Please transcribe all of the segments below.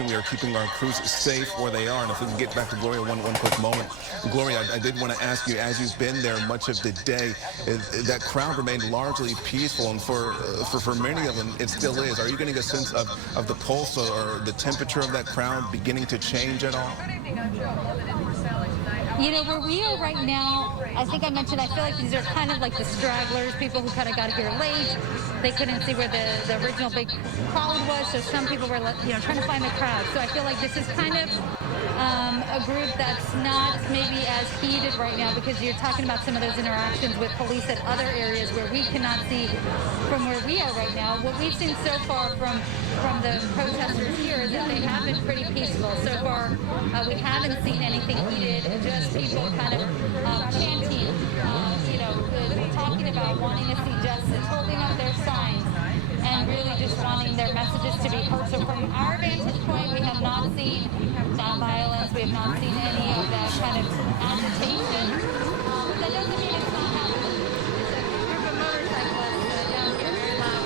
question. We are keeping our crews safe where they are. And if we can get back to Gloria one quick moment. Gloria, I did want to ask you, as you've been there much of the day, that crowd remained largely peaceful, and for many of them, it still is. Are you getting a sense of the pulse or the temperature of that crowd beginning to change at all? You know, where we are right now, I think I mentioned, I feel like these are kind of like the stragglers, people who kind of got here late. They couldn't see where the original big crowd was, so some people were, you know, trying to find the crowd. So I feel like this is kind of a group that's not maybe as heated right now, because you're talking about some of those interactions with police at other areas where we cannot see from where we are right now. What we've seen so far from the protesters here is that they have been pretty peaceful. So far, we haven't seen anything heated, just people kind of chanting, you know, talking about wanting to see justice, holding up their signs, and really just wanting their messages to be heard. So from our vantage point, we have not seen nonviolence. We have not seen any of that kind of agitation. But that doesn't mean it's not happening. There's a group of motorcyclists down here, very loud.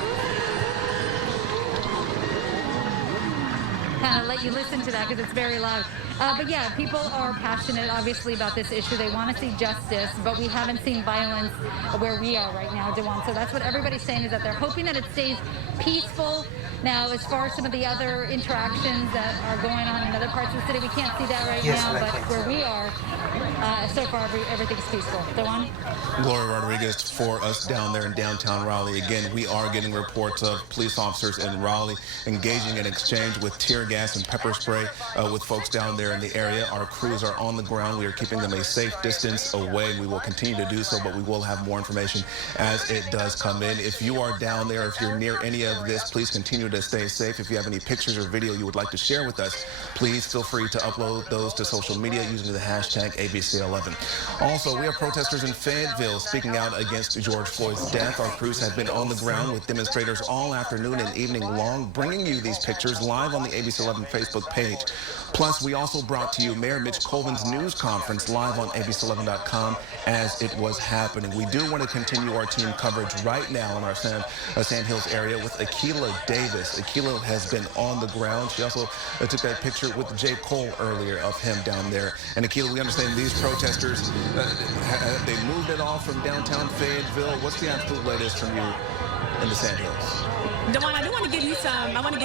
Kind of let you listen to that because it's very loud. But yeah, people are passionate, obviously, about this issue. They want to see justice, but we haven't seen violence where we are right now, DeJuan. So that's what everybody's saying, is that they're hoping that it stays peaceful. Now, as far as some of the other interactions that are going on in other parts of the city, we can't see that right now, but where we are, so far, everything's peaceful. DeJuan? Gloria Rodriguez for us down there in downtown Raleigh. Again, we are getting reports of police officers in Raleigh engaging in exchange with tear gas and pepper spray with folks down there in the area. Our crews are on the ground. We are keeping them a safe distance away. We will continue to do so, but we will have more information as it does come in. If you are down there, if you're near any of this, please continue to stay safe. If you have any pictures or video you would like to share with us, please feel free to upload those to social media using the hashtag ABC11. Also, we have protesters in Fayetteville speaking out against George Floyd's death. Our crews have been on the ground with demonstrators all afternoon and evening long, bringing you these pictures live on the ABC11 Facebook page. Plus, we also brought to you Mayor Mitch Colvin's news conference live on ABC11.com as it was happening. We do want to continue our team coverage right now in our Sand Hills area with Akilah Davis. Akilah has been on the ground. She also took that picture with J. Cole earlier of him down there. And Akilah, we understand these protesters, they moved it all from downtown Fayetteville. What's the absolute latest from you in the Sand Hills? DeJuan, I want to give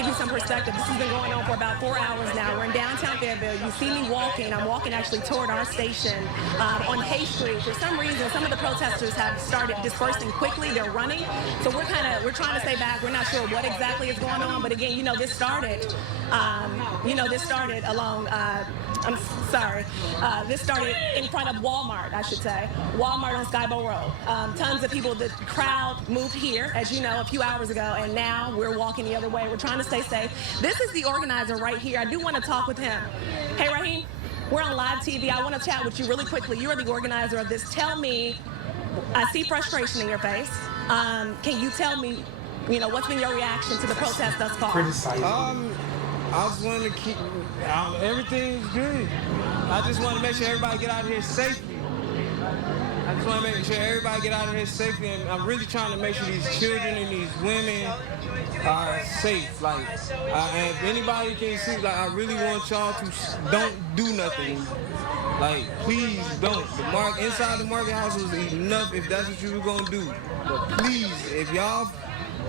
you some perspective. This has been going on for about 4 hours now. We're in downtown Fayetteville. You see me walking. I'm walking actually toward our station on Hay Street. For some reason, some of the protesters have started dispersing quickly. They're running. So we're trying to stay back. We're not sure what exactly is going on. But again, this started along, this started in front of Walmart, I should say. Walmart on Skybo Road. Tons of people, the crowd moved here, as you know, a few hours ago, and now we're walking the other way. We're trying to stay safe. This is the organizer right here. I do want to talk with him. Hey, Raheem, we're on live TV. I want to chat with you really quickly. You are the organizer of this. Tell me, I see frustration in your face. Can you tell me, what's been your reaction to the protest thus far? I just want to keep, everything's good. I just want to make sure everybody get out of here safely. I just want to make sure everybody get out of here safely, and I'm really trying to make sure these children and these women are safe. Like, if anybody can see, like, I really want y'all to don't do nothing. Like, please don't. Inside the market house was enough if that's what you were gonna do. But please, if y'all,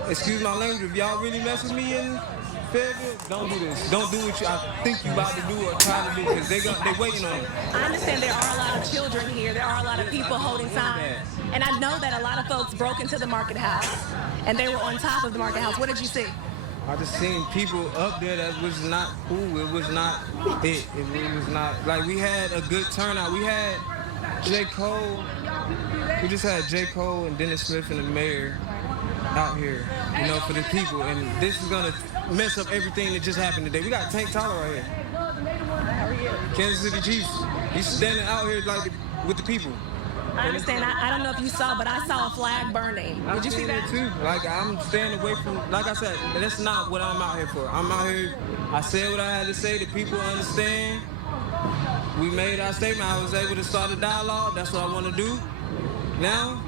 excuse my language, if y'all really mess with me in Fayetteville, don't do this. Don't do what I think you about to do or try to do, because they waiting on it. I understand there are a lot of children here. There are a lot of people holding signs. And I know that a lot of folks broke into the market house, and they were on top of the market house. What did you see? I just seen people up there that was not cool. It was not it. It was not, like, we had a good turnout. We had J. Cole. We just had J. Cole and Dennis Smith and the mayor out here, for the people. And this is going to mess up everything that just happened today. We got Tank Tyler right here. How are you? Kansas City Chiefs. He's standing out here like with the people. I understand. I don't know if you saw, but I saw a flag burning. Did you see that? Too. Like, I'm staying away from, like I said, that's not what I'm out here for. I'm out here, I said what I had to say. The people understand. We made our statement. I was able to start a dialogue. That's what I want to do. Now,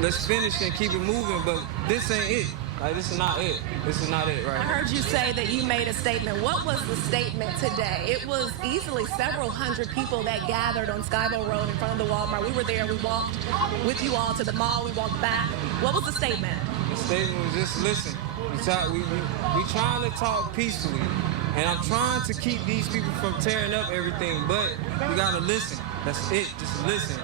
let's finish and keep it moving, but this ain't it. Like, this is not it. This is not it, right? I heard you say that you made a statement. What was the statement today? It was easily several hundred people that gathered on Skybo Road in front of the Walmart. We were there. We walked with you all to the mall. We walked back. What was the statement? The statement was just listen. We trying to talk peacefully, and I'm trying to keep these people from tearing up everything, but we gotta listen. That's it. Just listen.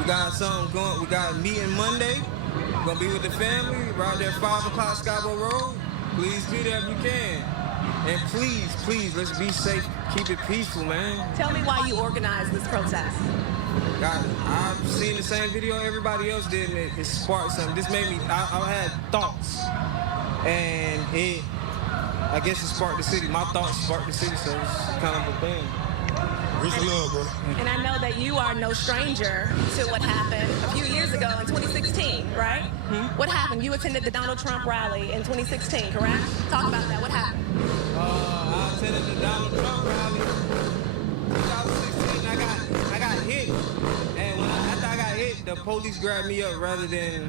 We got something going. We got a meeting Monday. We're gonna be with the family right there, 5 o'clock Skybo Road. Please be there if you can, and please, let's be safe. Keep it peaceful, man. Tell me why you organized this protest. God, I've seen the same video everybody else did, and it sparked something. This made me. I had thoughts. And I guess it sparked the city. My thoughts sparked the city, so it's kind of a thing. Reach love, bro. And I know that you are no stranger to what happened a few years ago in 2016, right? What happened? You attended the Donald Trump rally in 2016, correct? Talk about that. What happened? I attended the Donald Trump rally in 2016. I got hit. And after I got hit, the police grabbed me up rather than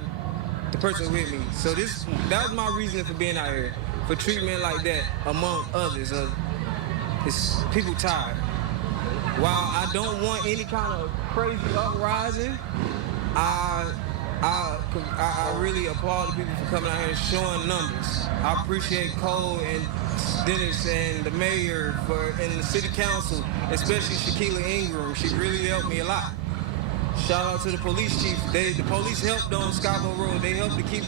the person with me. So that was my reason for being out here, for treatment like that, among others. It's people tired. While I don't want any kind of crazy uprising, I really applaud the people for coming out here and showing numbers. I appreciate Cole and Dennis and the mayor and the city council, especially Shaquilla Ingram. She really helped me a lot. Shout out to the police chief. The police helped on Skybo Road. They helped to keep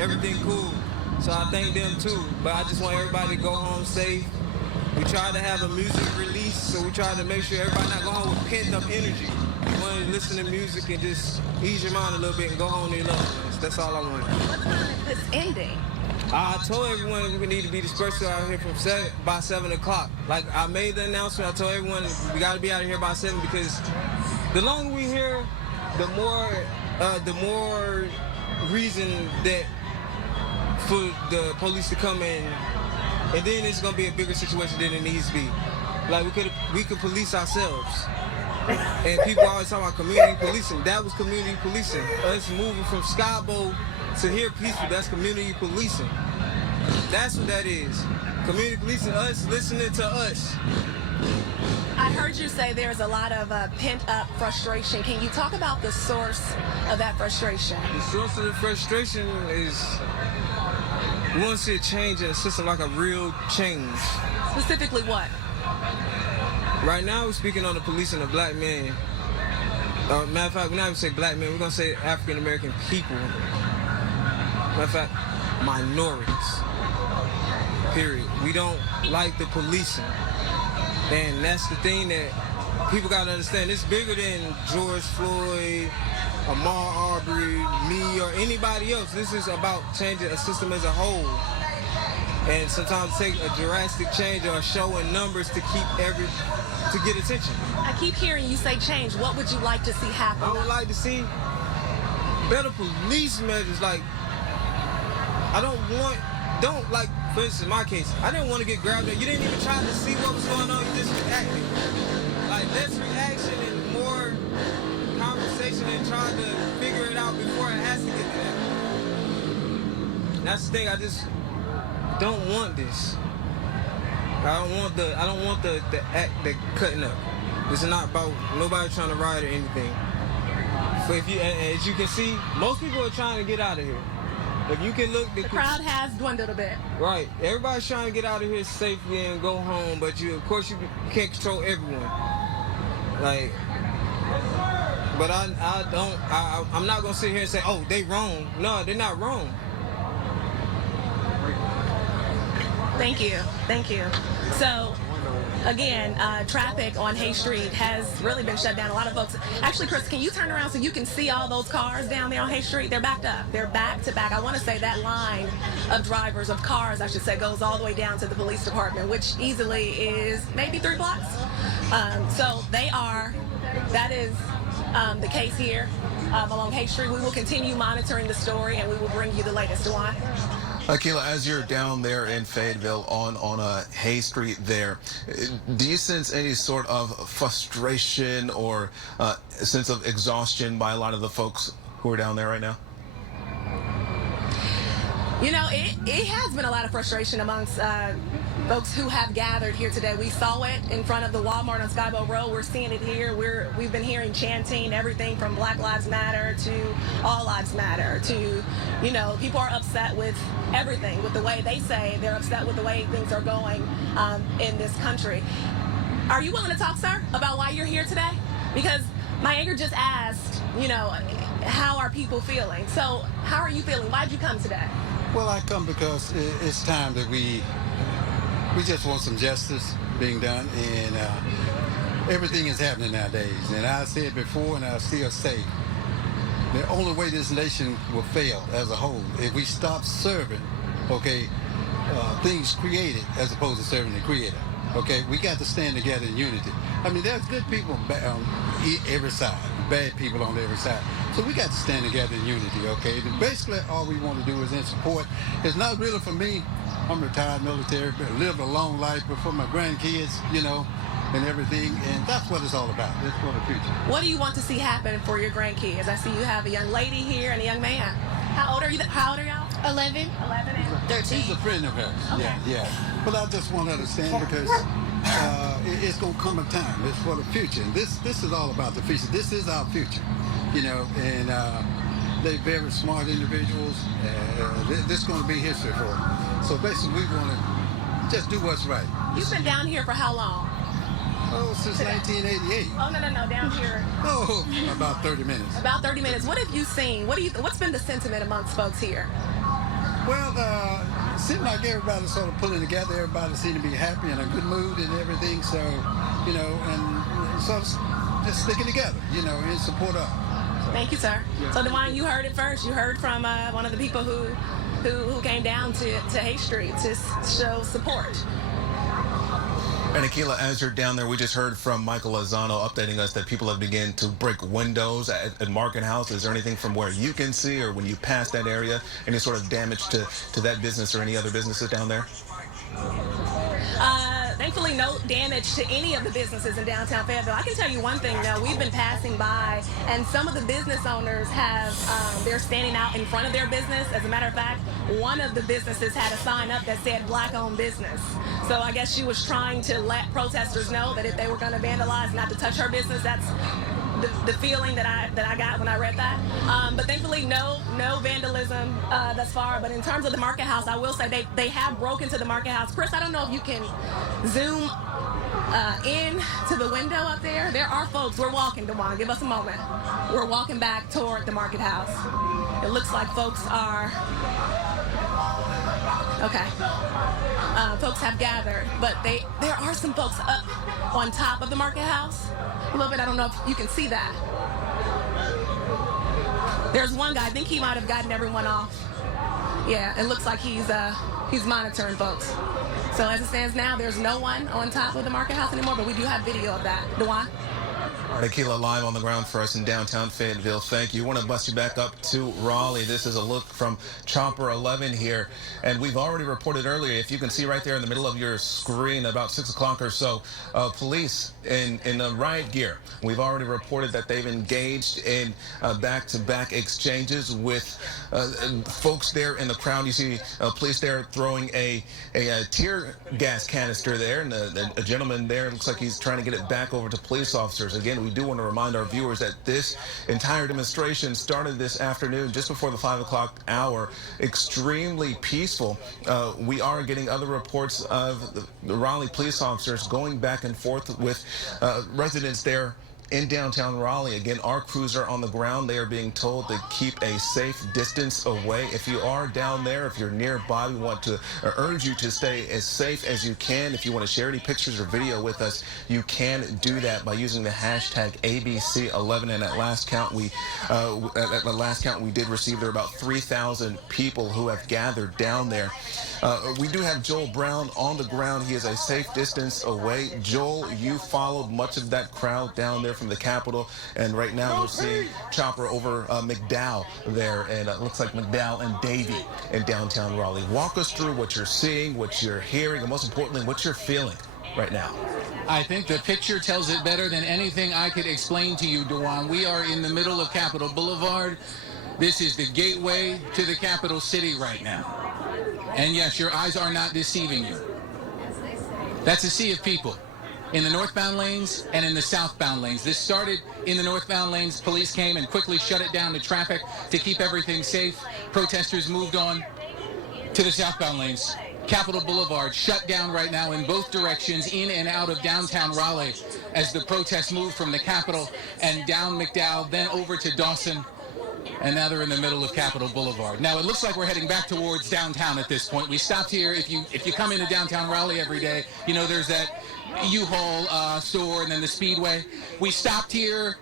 everything cool. So I thank them too. But I just want everybody to go home safe. We tried to have a music release, so we tried to make sure everybody not go home with pent up energy. You want to listen to music and just ease your mind a little bit and go home to your loved ones. That's all I want. What time is this ending? I told everyone we need to be dispersed out here by 7 o'clock. Like, I made the announcement. I told everyone we got to be out of here by 7 because the longer we here, the more reason that for the police to come in, and then it's gonna be a bigger situation than it needs to be. Like we could police ourselves, and people always talk about community policing. That was community policing. Us moving from Skybo to here peaceful. That's community policing. That's what that is. Community policing. Us listening to us. I heard you say there's a lot of pent-up frustration. Can you talk about the source of that frustration? The source of the frustration is we want to see a change in the system, like a real change. Specifically what? Right now we're speaking on the policing of black men. Matter of fact, we're not even say black men, we're going to say African-American people. Matter of fact, minorities. Period. We don't like the policing. And that's the thing that people got to understand. It's bigger than George Floyd, Ahmaud Arbery, me, or anybody else. This is about changing a system as a whole. And sometimes it takes a drastic change or a show in numbers to get attention. I keep hearing you say change. What would you like to see happen? I would like to see better police measures. Like, like, for instance, in my case, I didn't want to get grabbed. You didn't even try to see what was going on. You just reacted. Like, less reaction and more conversation and trying to figure it out before it has to get to that. That's the thing. I just don't want this. I don't want the cutting up. This is not about nobody trying to riot or anything. But as you can see, most people are trying to get out of here. If you can look, the crowd has dwindled a bit. Right. Everybody's trying to get out of here safely and go home, but of course you can't control everyone. Like, but I'm not gonna sit here and say, oh, they wrong. No, they're not wrong. Thank you. So, again, traffic on Hay Street has really been shut down. A lot of folks, actually, Chris, can you turn around so you can see all those cars down there on Hay Street? They're backed up. They're back to back. I want to say that line of cars, I should say, goes all the way down to the police department, which easily is maybe 3 blocks. So that is the case here along Hay Street. We will continue monitoring the story, and we will bring you the latest. Dewan? Kayla, as you're down there in Fayetteville on Hay Street there, do you sense any sort of frustration or sense of exhaustion by a lot of the folks who are down there right now? You know, it has been a lot of frustration amongst folks who have gathered here today. We saw it in front of the Walmart on Skyboat Road. We're seeing it here. We've been hearing chanting, everything from Black Lives Matter to All Lives Matter to, you know, people are upset with everything, with the way they say they're upset with the way things are going in this country. Are you willing to talk, sir, about why you're here today? Because my anchor just asked, you know, how are people feeling? So how are you feeling? Why'd you come today? Well, I come because it's time that we just want some justice being done, and everything is happening nowadays. And I said before, and I still say, the only way this nation will fail as a whole if we stop serving, okay, things created as opposed to serving the creator. Okay, we got to stand together in unity. I mean, there's good people on every side, bad people on every side. So we got to stand together in unity, okay? And basically, all we want to do is in support. It's not really for me. I'm retired military, lived a long life, but for my grandkids, you know, and everything. And that's what it's all about. It's for the future. What do you want to see happen for your grandkids? I see you have a young lady here and a young man. How old are you? How old are y'all? 11. 11 and 13. She's a friend of hers. Okay. Yeah. But I just want her to stand because it's going to come a time. It's for the future. And this is all about the future. This is our future, you know, and they're very smart individuals. This is going to be history for them. So basically, we want to just do what's right. You've been down here for how long? Oh, since 1988. Oh, no, down here. Oh, about 30 minutes. About 30 minutes. What have you seen? What's been the sentiment amongst folks here? Well, seemed like everybody's sort of pulling together. Everybody seemed to be happy and in a good mood and everything. So, you know, and sort of just sticking together, you know, in support of. Thank you, sir. Yeah. So, DeWine, you heard it first. You heard from one of the people who came down to Hay Street to show support. And Akila, as you're down there, we just heard from Michael Lozano updating us that people have begun to break windows at Market House. Is there anything from where you can see or when you pass that area, any sort of damage to that business or any other businesses down there? Thankfully, no damage to any of the businesses in downtown Fayetteville. I can tell you one thing, though. We've been passing by, and some of the business owners they're standing out in front of their business. As a matter of fact, one of the businesses had a sign up that said Black-owned business. So I guess she was trying to let protesters know that if they were going to vandalize, not to touch her business. That's the feeling that I got when I read that. But thankfully, no vandalism thus far. But in terms of the Market House, I will say they have broken to the Market House. Chris, I don't know if you can zoom in to the window up there. There are folks. We're walking, DeWan. Give us a moment. We're walking back toward the Market House. It looks like folks are... Okay. Folks have gathered, but there are some folks up on top of the Market House. A little bit, I don't know if you can see that. There's one guy, I think he might have gotten everyone off. Yeah, it looks like he's monitoring folks. So as it stands now, there's no one on top of the Market House anymore, but we do have video of that. DeWan? All right, Akila live on the ground for us in downtown Fayetteville. Thank you. I want to bust you back up to Raleigh. This is a look from Chopper 11 here. And we've already reported earlier, if you can see right there in the middle of your screen, about 6 o'clock or so, police in riot gear. We've already reported that they've engaged in back-to-back exchanges with folks there in the crowd. You see police there throwing a tear gas canister there, and a gentleman there looks like he's trying to get it back over to police officers. Again, we do want to remind our viewers that this entire demonstration started this afternoon just before the 5 o'clock hour. Extremely peaceful. We are getting other reports of the Raleigh police officers going back and forth with residents there in downtown Raleigh. Again, our crews are on the ground. They are being told to keep a safe distance away. If you are down there, if you're nearby, we want to urge you to stay as safe as you can. If you want to share any pictures or video with us, you can do that by using the hashtag ABC11. And at last count, we did receive there are about 3,000 people who have gathered down there. We do have Joel Brown on the ground. He is a safe distance away. Joel, you followed much of that crowd down there from the Capitol, and right now you're seeing Chopper over McDowell there, and it looks like McDowell and Davie in downtown Raleigh. Walk us through what you're seeing, what you're hearing, and most importantly, what you're feeling right now. I think the picture tells it better than anything I could explain to you, DeWan. We are in the middle of Capitol Boulevard. This is the gateway to the capital city right now. And yes, your eyes are not deceiving you. That's a sea of people in the northbound lanes and in the southbound lanes. This started in the northbound lanes. Police came and quickly shut it down to traffic to keep everything safe. Protesters moved on to the southbound lanes. Capitol Boulevard shut down right now in both directions, in and out of downtown Raleigh, as the protests moved from the Capitol and down McDowell, then over to Dawson, and now they're in the middle of Capitol Boulevard. Now, it looks like we're heading back towards downtown at this point. We stopped here. If you come into downtown Raleigh every day, you know there's that U-Haul store and then the Speedway. We stopped here.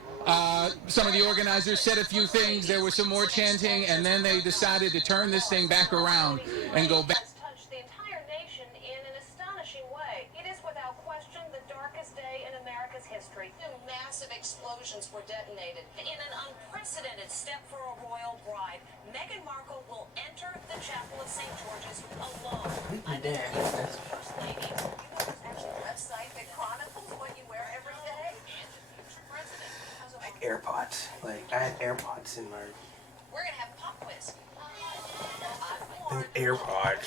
Some of the organizers said a few things. There was some more chanting, and then they decided to turn this thing back around and go back. Touched the entire nation in an astonishing way. It is without question the darkest day in America's history. Two massive explosions were detonated. In an unprecedented step for a royal bride, Meghan Markle will enter the chapel of St. George's alone. First Lady. There's actually a website that chronicles what you wear every day. Like AirPods. Like, I had AirPods in my... We're going to have a pop quiz. AirPods.